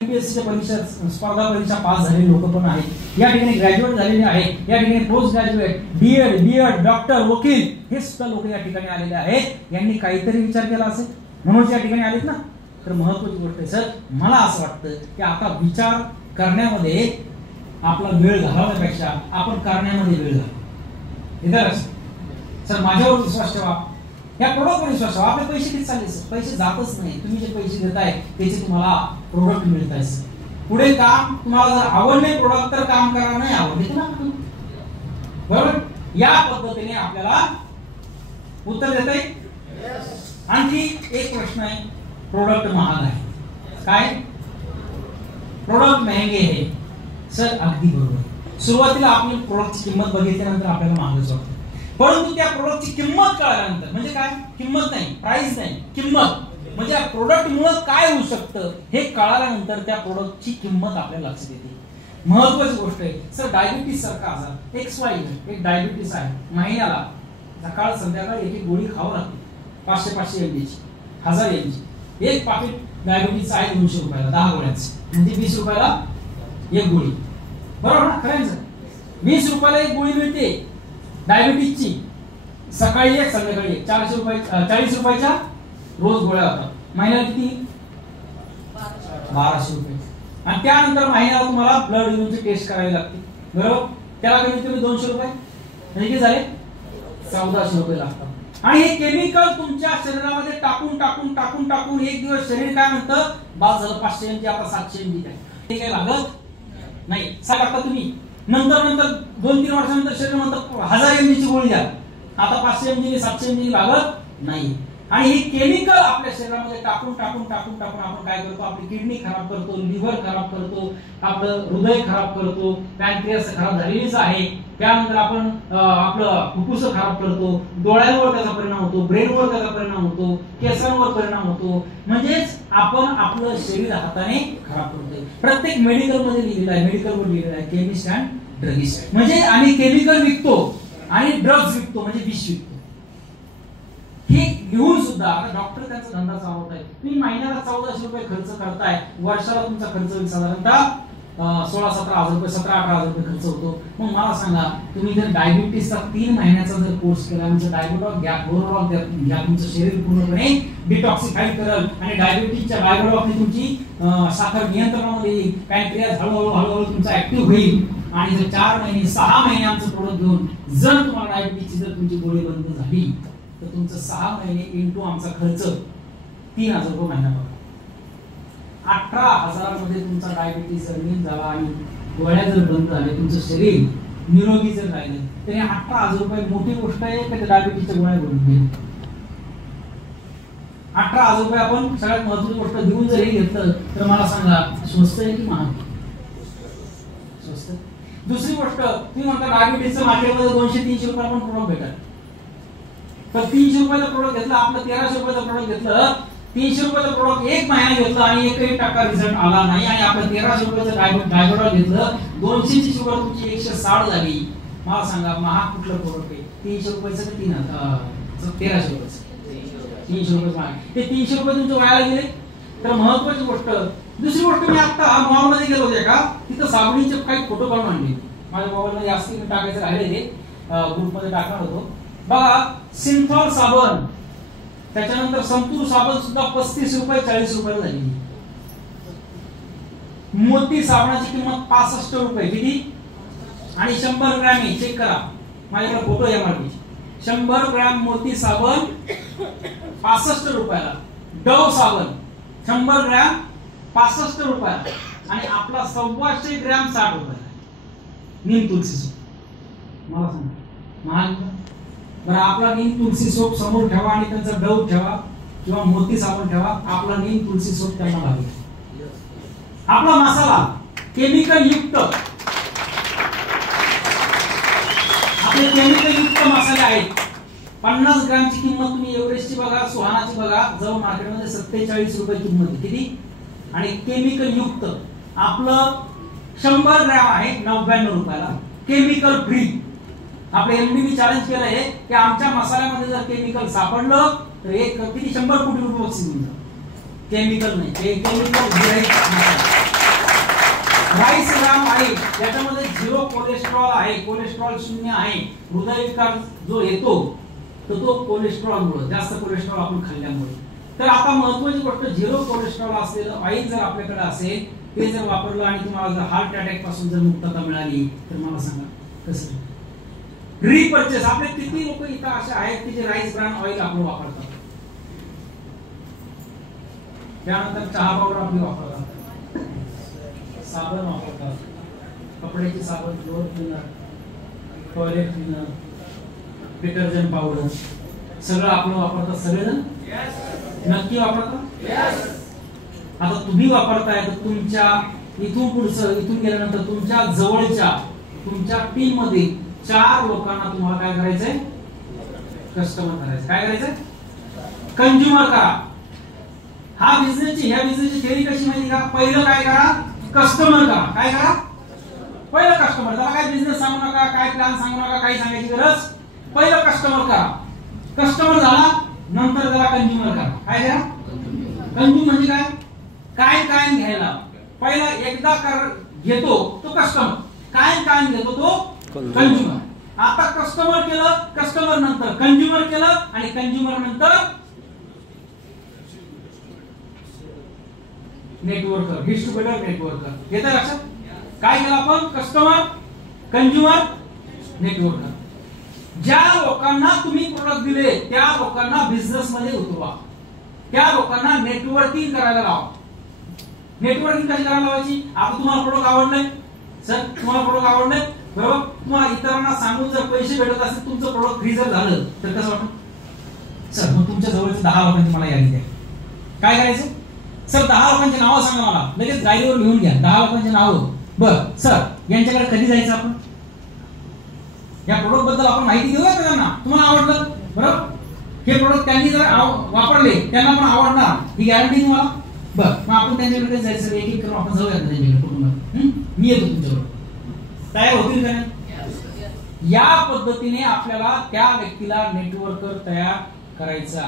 एमपीएससीच्या परीक्षा स्पर्धा परीक्षा पास झालेले लोक पण आहेत, या ठिकाणी ग्रॅज्युएट झालेले आहेत, या ठिकाणी पोस्ट ग्रॅज्युएट, बीएड, डॉक्टर, वकील हे सुद्धा लोक या ठिकाणी आलेले आहेत. यांनी काहीतरी विचार केला असेल म्हणून या ठिकाणी आलेत ना. तर महत्त्वाची गोष्ट आहे सर, मला असं वाटतं की आता विचार करण्यामध्ये आपला वेळ घालवण्यापेक्षा आपण करण्यामध्ये वेळ घालू. सर माझ्यावर विश्वास ठेवा, या प्रोडक्टवर विश्वास ठेवा. आपले पैसे किती चालले सर? पैसे जातच नाही. तुम्ही जे पैसे देताय त्याचे तुम्हाला प्रोडक्ट मिळत आहे. पुढे काम तुम्हाला जर आवडले प्रोडक्ट तर काम करा, नाही आवडले तर नका करू. बरोबर? या पद्धतीने आपल्याला उत्तर देता येईल. आणखी एक प्रश्न आहे, प्रोडक्ट महाग आहे. काय? प्रोडक्ट महंगे आहे. सर अगदी बरोबर. सुरुवातीला आपली प्रोडक्टची किंमत बघितल्यानंतर आपल्याला महागच वाटतं, परंतु त्या प्रोडक्टची किंमत कळल्यानंतर, म्हणजे काय किंमत नाही, प्राइस नाही, किंमत म्हणजे या प्रोडक्ट मुळे काय होऊ शकतं हे कळाल्यानंतर त्या प्रोडक्टची किंमत आपल्याला लक्षात येते. महत्त्वाची गोष्ट आहे सर, डायबिटीस सारखा आजार एक डायबिटीस आहे, महिन्याला सकाळ संध्याकाळ एक गोळी खावं लागते. 500 mg ची, 1000 mg एक पाकिट डायबिटीस आहे 200 रुपयाला 10 गोळ्यांचं, म्हणजे 20 रुपयाला एक गोळी. बरोबर ना? खरं सर, 20 रुपयाला एक गोळी मिळते डायबिटीसची. सकाळी एक संध्याकाळी एक, 40 रुपयाच्या रोज गोळ्या होतात. महिन्याला किती? 1200 रुपये. आणि त्यानंतर महिन्याला तुम्हाला ब्लड युरिनची टेस्ट करावी लागते. बरोबर? त्याला कमीत कमी 200 रुपये, म्हणजे किती झाले? 1400 रुपये लागतात. आणि हे केमिकल तुमच्या शरीरामध्ये टाकून एक दिवस शरीर काय म्हणतं, बास झालं 500 mg, आता 700 mg काय. ते काय लागत नाही. सांगा तुम्ही नंतर 2-3 वर्षानंतर शरीर म्हणतं 1000 mg ची गोळी द्या, आता 500 mg 700 mg लागत नाही. आणि हे केमिकल आपल्या शरीरामध्ये टाकून आपण काय करतो, आपली किडनी खराब करतो, लिव्हर खराब करतो, आपलं हृदय खराब करतो, पॅनक्रियास खराब झालेलीच आहे. त्यानंतर आपण आपलं फुफ्फुस खराब करतो, डोळ्यांवर त्याचा परिणाम होतो, ब्रेनवर त्याचा परिणाम होतो, केसांवर परिणाम होतो. म्हणजेच आपण आपलं शरीर हाताने खराब करतोय. प्रत्येक मेडिकल मध्ये लिहिलेलं आहे, मेडिकलवर लिहिलेलं आहे केमिस्ट अँड ड्रगिस्ट. म्हणजे आम्ही केमिकल विकतो आणि ड्रग्ज विकतो, म्हणजे विष विकतो. हे घेऊन सुद्धा आता डॉक्टर त्यांचा धंदा चालवताय. तुम्ही महिन्याला 1400 रुपये खर्च करताय, वर्षाला तुमचा खर्च साधारणतः 16-17 हजार रुपये, 17-18 हजार रुपये खर्च होतो. मग मला सांगा, तुम्ही जर डायबिटीसचा 3 महिन्याचा जर कोर्स केला, म्हणजे डायबिटॉक घ्या, बोरोलॉग घ्या, तुमचं शरीर पूर्णपणे डिटॉक्सिफाईड करेल आणि डायबिटीसच्या डायबिटॉकने तुमची साखर नियंत्रणामध्ये येईल, पॅनक्रियास हळूहळू तुमचा ऍक्टिव्ह होईल. आणि जर 4 महिने 6 महिने आमचं प्रोडक्ट घेऊन जर तुम्हाला डायबिटीसची जर तुमची गोळी बंद झाली तर तुमचं 6 महिने इंटू आमचा खर्च 3000 रुपये महिना पडतो. 18,000 मध्ये तुमचा डायबिटीस जर नीट झाला आणि गोळ्या जर बंद झाले, तुमचं शरीर निरोगी जर राहिलं, तरी 18,000 रुपये मोठी गोष्ट आहे का? डायबिटीसच्या गोळ्या घेऊन 18,000 रुपये आपण सगळ्यात महत्त्वाची गोष्ट देऊन जर हे घेतलं तर मला सांगा, स्वस्त आहे की महाग? स्वस्त. दुसरी गोष्ट, तुम्ही म्हणता डायबिटीसचं मार्केटमध्ये 200-300 रुपये आपण प्रोडक्ट भेटत, तर 300 रुपयाचं प्रोडक्ट घेतलं, आपलं 1300 रुपयाचं प्रोडक्ट घेतलं, 300 रुपयाचं प्रोडक्ट 1 महिना घेतलं आणि 1% रिझल्ट आला नाही, आणि आपण 1300 रुपयाचं डायबिटॉल घेतलं, 200 ची शुगर तुमची 160 झाली. मला सांगा महाग कुठलं प्रोडक्ट आहे? 300 रुपयाचं का 1300 रुपयाचं? 300 रुपये महाग. ते 300 रुपये तुमचे वायाला गेले. तर महत्त्वाची गोष्ट, दुसरी गोष्ट, मी आता मॉल मध्ये गेलो होते का, तिथं साबणीचे काही फोटो काढून आणले. माझ्या मोबाईल मध्ये जास्त टाकायचं राहिले, ते ग्रुप मध्ये टाकणार होतो. बघा, सिंथॉल साबण, त्याच्यानंतर संतूर साबण सुद्धा 35 रुपये 40 रुपये झाली. मोती साबणाची किंमत 65 रुपये. किती? आणि 100 ग्रॅम आहे, चेक करा, माझ्याकडे फोटो आहे MRP. 100 ग्रॅम मोती साबण 65 रुपयाला. डव साबण 100 ग्रॅम 65 रुपयाला. आणि आपला 125 ग्रॅम 60 रुपयाला. नीम तुलसी सोप, मला सांगा महाग? बरं, आपला नीम तुलसी सोप समोर ठेवा आणि त्यांचा डव ठेवा किंवा मोती साबण ठेवा, आपला नीम तुलसी सोप त्यांना लागेल. आपला मसाला केमिकल युक्त, आपले केमिकल युक्त मसाले आहेत. 50 ग्रॅमची किंमत तुम्ही एव्हरेस्टची बघा, सुहानाची बघा, जवळ मार्केटमध्ये 47 रुपये किंमत आहे. किती? आणि केमिकल युक्त आपलं 100 ग्रॅम आहे 99 रुपयाला, केमिकल फ्री. आपले एमडीबी चॅलेंज केलं आहे की आमच्या मसाल्यामध्ये जर केमिकल सापडलं तर एक किती 100 कोटी रुपये बक्षीस मिळतं. केमिकल नाही, केमिकल राईस ब्रान ऑइल याच्यामध्ये 0 कोलेस्ट्रॉल आहे, कोलेस्ट्रॉल 0 आहे. हृदयविकार जो येतो तो कोलेस्ट्रॉल मुळे, जास्त कोलेस्ट्रॉल आपण खाल्ल्यामुळे. तर आता महत्त्वाची गोष्ट, 0 कोलेस्ट्रॉल असलेलं ऑइल जर आपल्याकडे असेल, ते जर वापरलं आणि तुम्हाला जर हार्ट अटॅक पासून जर मुक्तता मिळाली तर मला सांगा कसं रिपर्चेस. आपले किती लोक इथं असे आहेत की जे राईस ब्रान ऑइल आपलं वापरतात. त्यानंतर चहा पावडर आपली वापरतात, साबण वापरतात, कपड्याची साबण, floor cleaner, toilet cleaner, detergent powder सगळं आपलं वापरतात सगळेजण. नक्की वापरतात. आता तुम्ही वापरताय तर तुमच्या इथून पुढचं, इथून गेल्यानंतर तुमच्या जवळच्या तुमच्या टीम मध्ये 4 लोकांना तुम्हाला काय करायचंय, कस्टमर करायचं. काय करायचंय, कंझ्युमर करा. ह्या बिझनेसची थेअरी कशी माहिती का, पहिलं काय करा, कस्टमर करा. काय करा, पहिलं कस्टमर. त्याला काय बिझनेस सांगू नका, काय प्लॅन सांगू नका, काही सांगायची गरज. पहिलं कस्टमर करा. कस्टमर झाला नंतर त्याला कंझ्युमर करा. काय करा, कंझ्युम म्हणजे काय, काय घ्यायला. पहिला एकदा घेतो तो कस्टमर, काय घेतो तो कंझ्युमर. आता कस्टमर केलं, कस्टमर नंतर कंझ्युमर केलं आणि कंझ्युमर नंतर नेटवर्कर, डिस्ट्रीब्युटर नेटवर्कर. येतं लक्षात. काय केलं आपण, कस्टमर, कंझ्युमर, नेटवर्कर. ज्या लोकांना तुम्ही प्रोडक्ट दिले त्या लोकांना बिझनेस मध्ये उतरवा, त्या लोकांना नेटवर्किंग करायला लावा. नेटवर्किंग कशी करायला लावायची, आता तुम्हाला प्रोडक्ट आवडलंय सर, तुम्हाला प्रोडक्ट आवडलंय बरोबर, तुम्हाला इतरांना सांगून जर पैसे भेटत असेल, तुमचं प्रोडक्ट फ्री जर झालं तर कसं वाटतं सर, मग तुमच्या जवळचे 10 लोकांची मला यादी द्या. काय करायचं सर, 10 लोकांची नावं सांगा मला, लगेच गाडीवर लिहून घ्या 10 लोकांची नावं. बरं सर, यांच्याकडे कधी जायचं आपण, या प्रोडक्ट बद्दल आपण माहिती देऊया का त्यांना, तुम्हाला आवडलं बरोबर, हे प्रोडक्ट त्यांनी जर वापरले त्यांना पण आवडणार ही गॅरंटी तुम्हाला. बरं, मग आपण त्यांच्याकडे जायचं, एक एक करून आपण जाऊया त्यांच्याकडे कुटुंबात. मी येतो तुमच्याकडे, तयार होतील का नाही. या पद्धतीने आपल्याला त्या व्यक्तीला नेटवर्कर तयार करायचं